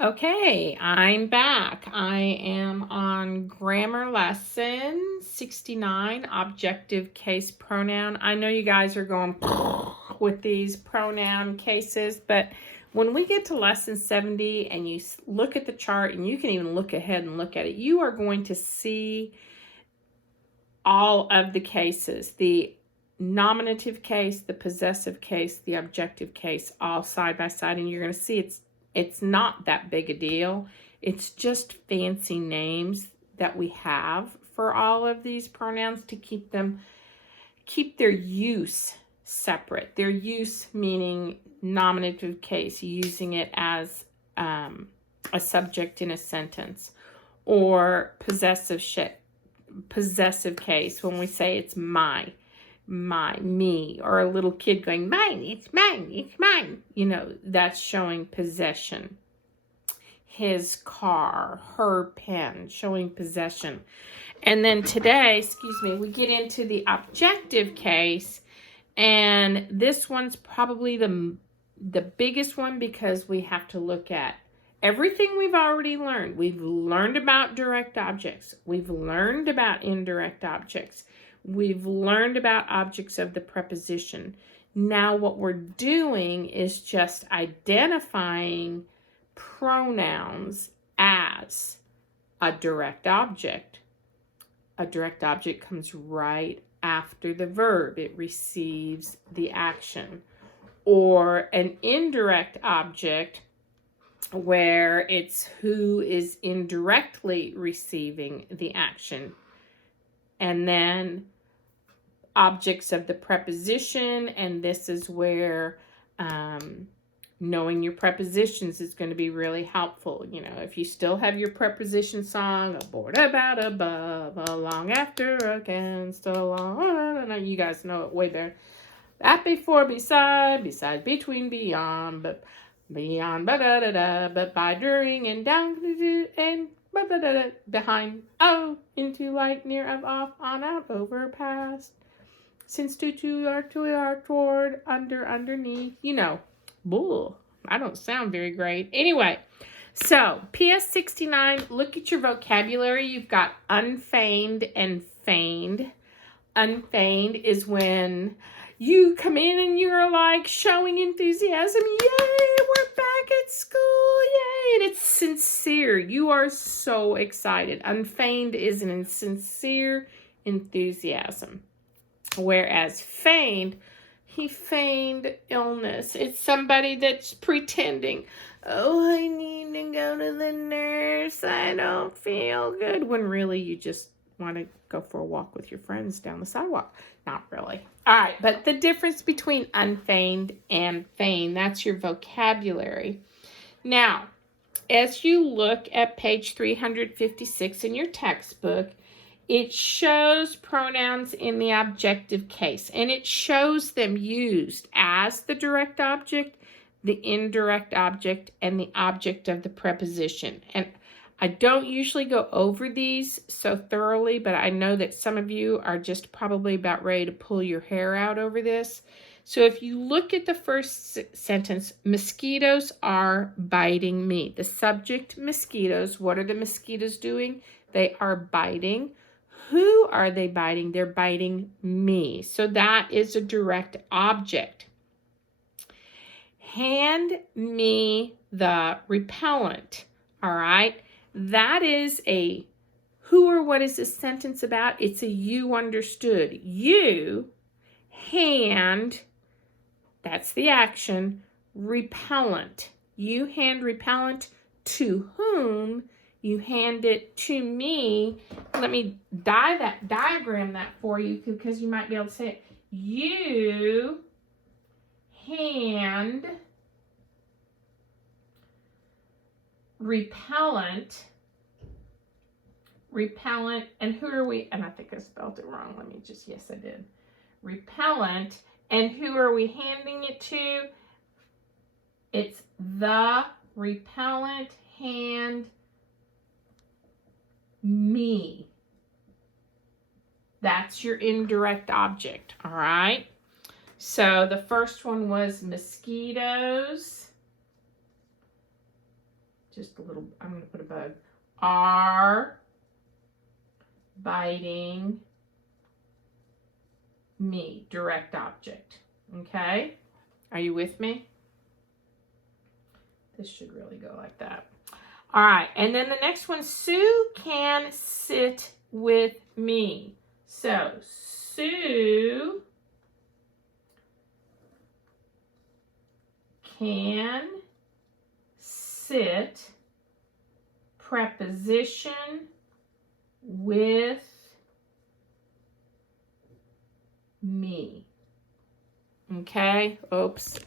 Okay, I'm back. I am on grammar lesson 69, objective case pronoun. I know you guys are going with these pronoun cases, but when we get to lesson 70 and you look at the chart, and you can even look ahead and look at it, you are going to see all of the cases, the nominative case, the possessive case, the objective case, all side by side, and you're going to see it's not that big a deal. It's just fancy names that we have for all of these pronouns to keep their use separate. Their use meaning nominative case, using it as a subject in a sentence, or possessive case when we say it's my, me, or a little kid going, mine, it's mine, it's mine. You know, that's showing possession. His car, her pen, showing possession. And then today, we get into the objective case, and this one's probably the biggest one because we have to look at everything we've already learned. We've learned about direct objects. We've learned about indirect objects. We've learned about objects of the preposition. Now what we're doing is just identifying pronouns as a direct object. A direct object comes right after the verb. It receives the action. Or an indirect object where it's who is indirectly receiving the action. And then objects of the preposition, and this is where knowing your prepositions is going to be really helpful. You know, if you still have your preposition song, aboard, about, above, along, after, against, along, you guys know it way better. At, before, beside, between, beyond, but beyond, but by, during, and down, and behind, into, like, near, of, off, on, out, over, past, since, to, are, toward, under, underneath, you know. Bull. I don't sound very great. Anyway, so PS 69, look at your vocabulary. You've got unfeigned and feigned. Unfeigned is when you come in and you're like showing enthusiasm. Yay, we're back at school. Yay. And it's sincere. You are so excited. Unfeigned is an insincere enthusiasm. Whereas feigned, he feigned illness. It's somebody that's pretending. Oh, I need to go to the nurse. I don't feel good. When really you just want to go for a walk with your friends down the sidewalk. Not really. All right, but the difference between unfeigned and feigned, that's your vocabulary. Now, as you look at page 356 in your textbook, it shows pronouns in the objective case, and it shows them used as the direct object, the indirect object, and the object of the preposition. And I don't usually go over these so thoroughly, but I know that some of you are just probably about ready to pull your hair out over this. So if you look at the first sentence, mosquitoes are biting me. The subject, mosquitoes. What are the mosquitoes doing? They are biting. Who are they biting? They're biting me. So that is a direct object. Hand me the repellent. All right. That is a who or what is this sentence about? It's a you understood. You hand, that's the action, repellent. You hand repellent to whom? You hand it to me. Let me diagram that for you because you might be able to say it. You hand repellent, and who are we? And I think I spelled it wrong. Yes, I did. Repellent, and who are we handing it to? It's the repellent hand me. That's your indirect object, all right? So the first one was mosquitoes just a little, I'm going to put a bug. Are biting me, direct object. Okay? Are you with me? This should really go like that. All right, and then the next one, Sue can sit with me. So, Sue can sit, preposition, with me. Okay, oops.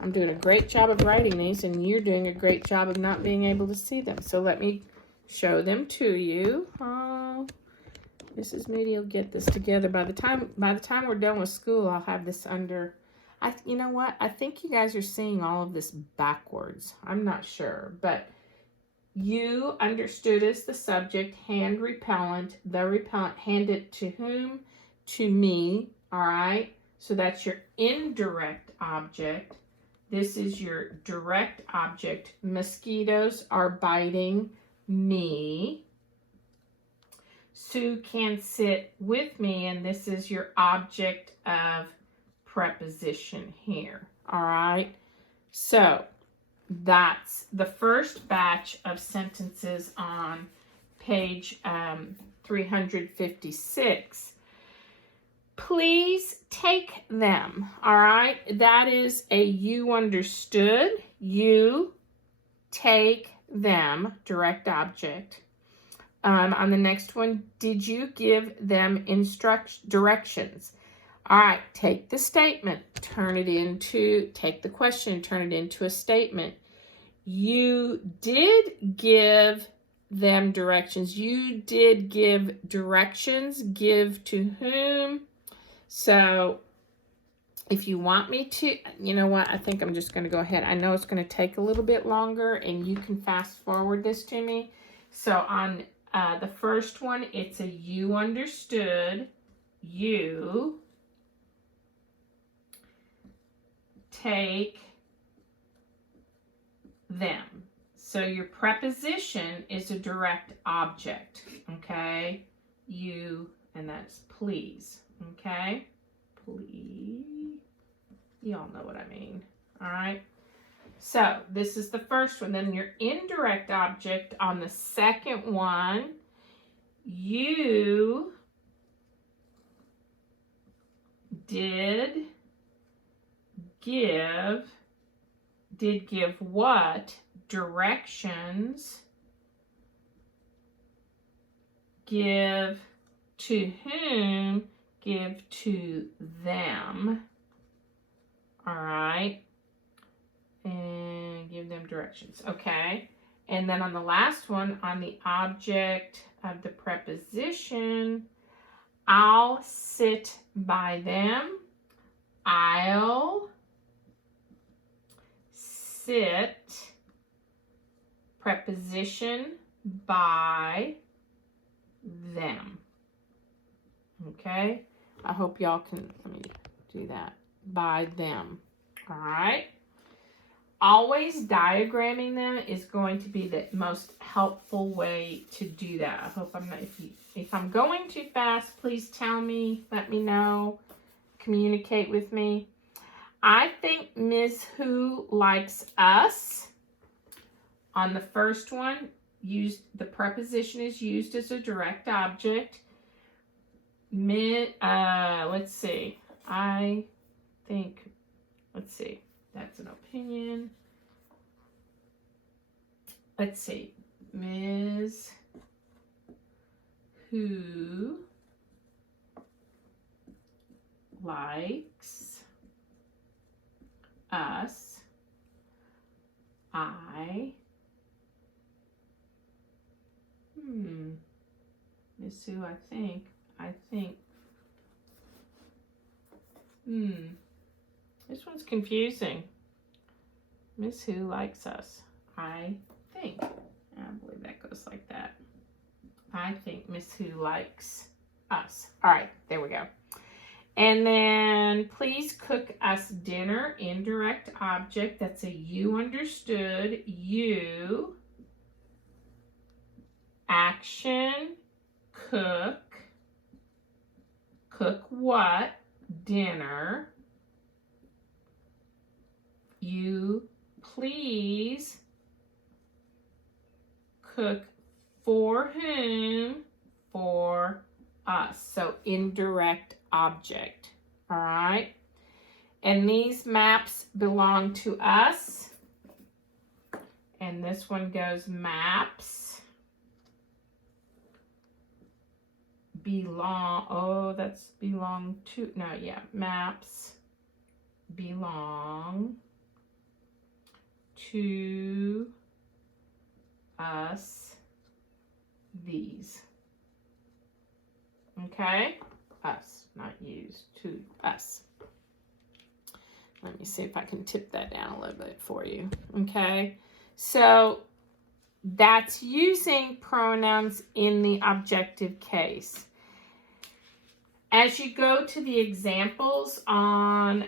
I'm doing a great job of writing these, and you're doing a great job of not being able to see them. So let me show them to you. Oh, Mrs. Moody will get this together. By the time we're done with school, I'll have this under. You know what? I think you guys are seeing all of this backwards. I'm not sure, but you understood as the subject, hand repellent, the repellent, hand it to whom? To me, all right? So that's your indirect object. This is your direct object. Mosquitoes are biting me. Sue can sit with me, and this is your object of preposition here. All right? So that's the first batch of sentences on page 356. Please take them. All right? That is a you understood. You take them, direct object. On the next one, did you give them directions? All right, take the statement, take the question, turn it into a statement. You did give them directions. You did give directions. Give to whom? So if you want me to, you know what? I think I'm just going to go ahead. I know it's going to take a little bit longer, and you can fast forward this to me. So on the first one, it's a you understood. You take them. So your preposition is a direct object, okay? You, and that's please, okay? Please. You all know what I mean, all right? So this is the first one. Then your indirect object on the second one, you did give what? Directions. Give to whom? Give to them. All right. And give them directions. Okay. And then on the last one, on the object of the preposition, I'll sit by them. I'll sit, preposition, by them. Okay? I hope y'all can, let me do that. By them. All right? Always diagramming them is going to be the most helpful way to do that. I hope I'm not, if I'm going too fast, please tell me, let me know, communicate with me. I think Ms. Who likes us. On the first one, the preposition is used as a direct object. Let's see. I think, let's see. That's an opinion. Let's see. Ms. Who likes us. Miss Sue, I think, this one's confusing. Miss Who likes us, I think. I believe that goes like that. I think Miss Who likes us. All right, there we go. And then, please cook us dinner, indirect object. That's a you understood. You Action, cook. Cook what? Dinner. You please cook for whom? For us. So indirect object. All right. And these maps belong to us. And this one goes maps. Belong. Oh, that's belong to. No, yeah. Maps belong to us. These. Okay? Us, not used. To us. Let me see if I can tip that down a little bit for you. Okay? So, that's using pronouns in the objective case. As you go to the examples on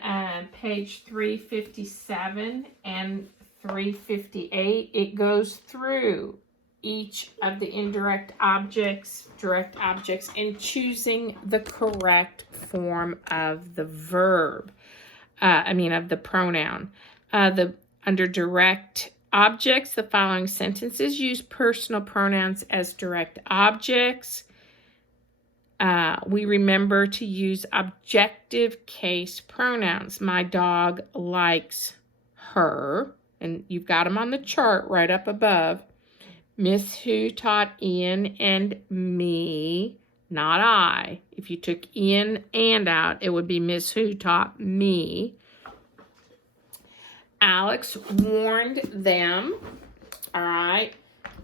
page 357 and 358, it goes through each of the indirect objects, direct objects, and choosing the correct form of the verb. Of the pronoun. Under direct objects, the following sentences use personal pronouns as direct objects. We remember to use objective case pronouns. My dog likes her, and you've got them on the chart right up above. Miss Who taught Ian and me, not I. If you took Ian and out, it would be Miss Who taught me. Alex warned them, all right,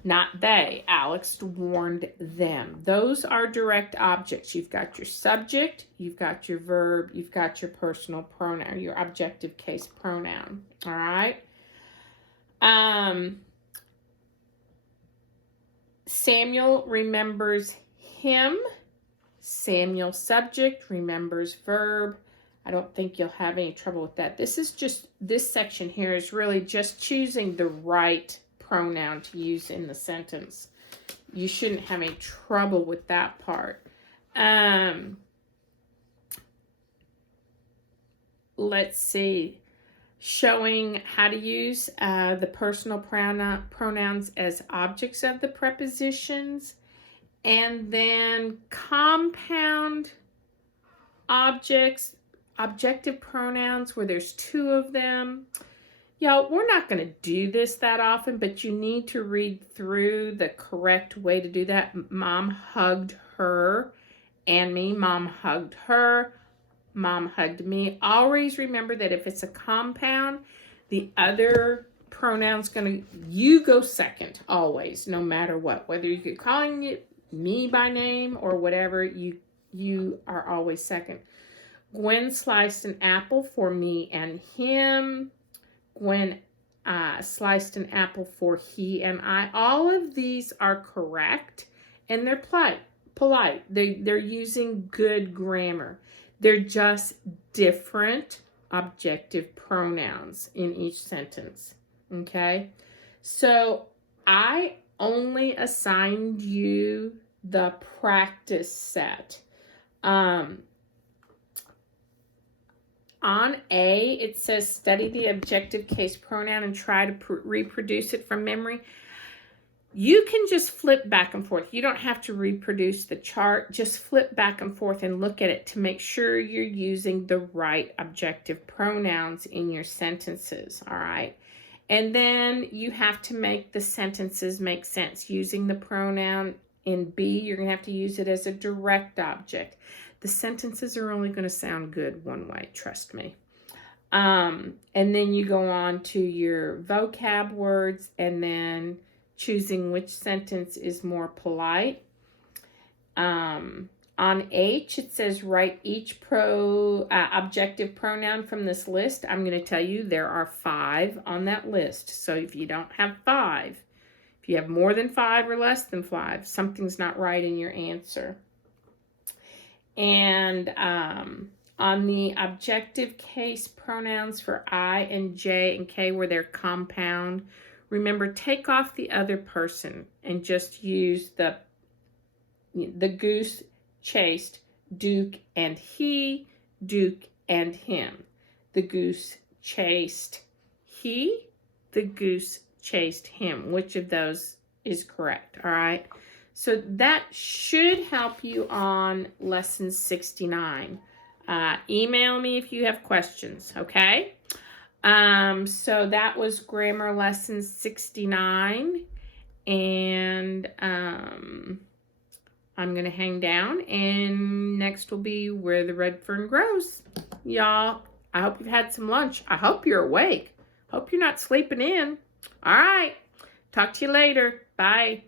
not they. Alex warned them. Those are direct objects. You've got your subject, you've got your verb, you've got your personal pronoun, your objective case pronoun, all right? Samuel remembers him. Samuel subject, remembers verb. I don't think you'll have any trouble with that. This section here is really just choosing the right pronoun to use in the sentence. You shouldn't have any trouble with that part. Let's see. Showing how to use the personal pronouns as objects of the prepositions. And then compound objects, objective pronouns where there's two of them. Y'all, we're not going to do this that often, but you need to read through the correct way to do that. Mom hugged her and me. Mom hugged her. Mom hugged me. Always remember that if it's a compound, the other pronoun's you go second, always, no matter what. Whether you're calling it me by name or whatever, you are always second. Gwen sliced an apple for me and him. Gwen sliced an apple for he and I. All of these are correct, and they're polite. They're using good grammar. They're just different objective pronouns in each sentence, okay? So I only assigned you the practice set. On A, it says study the objective case pronoun and try to reproduce it from memory. You can just flip back and forth. You don't have to reproduce the chart. Just flip back and forth and look at it to make sure you're using the right objective pronouns in your sentences, all right? And then you have to make the sentences make sense. Using the pronoun in B, you're going to have to use it as a direct object. The sentences are only going to sound good one way, trust me. And then you go on to your vocab words and then choosing which sentence is more polite. On H, it says write each objective pronoun from this list. I'm going to tell you there are 5 on that list. So if you don't have 5, if you have more than 5 or less than 5, something's not right in your answer. And on the objective case pronouns for I and J and K where they're compound, remember, take off the other person and just use the goose chased Duke and he, Duke and him. The goose chased he, the goose chased him. Which of those is correct? All right. So that should help you on lesson 69. Email me if you have questions, okay? So that was grammar lesson 69. And I'm going to hang down. And next will be Where the Red Fern Grows. Y'all, I hope you've had some lunch. I hope you're awake. Hope you're not sleeping in. All right. Talk to you later. Bye.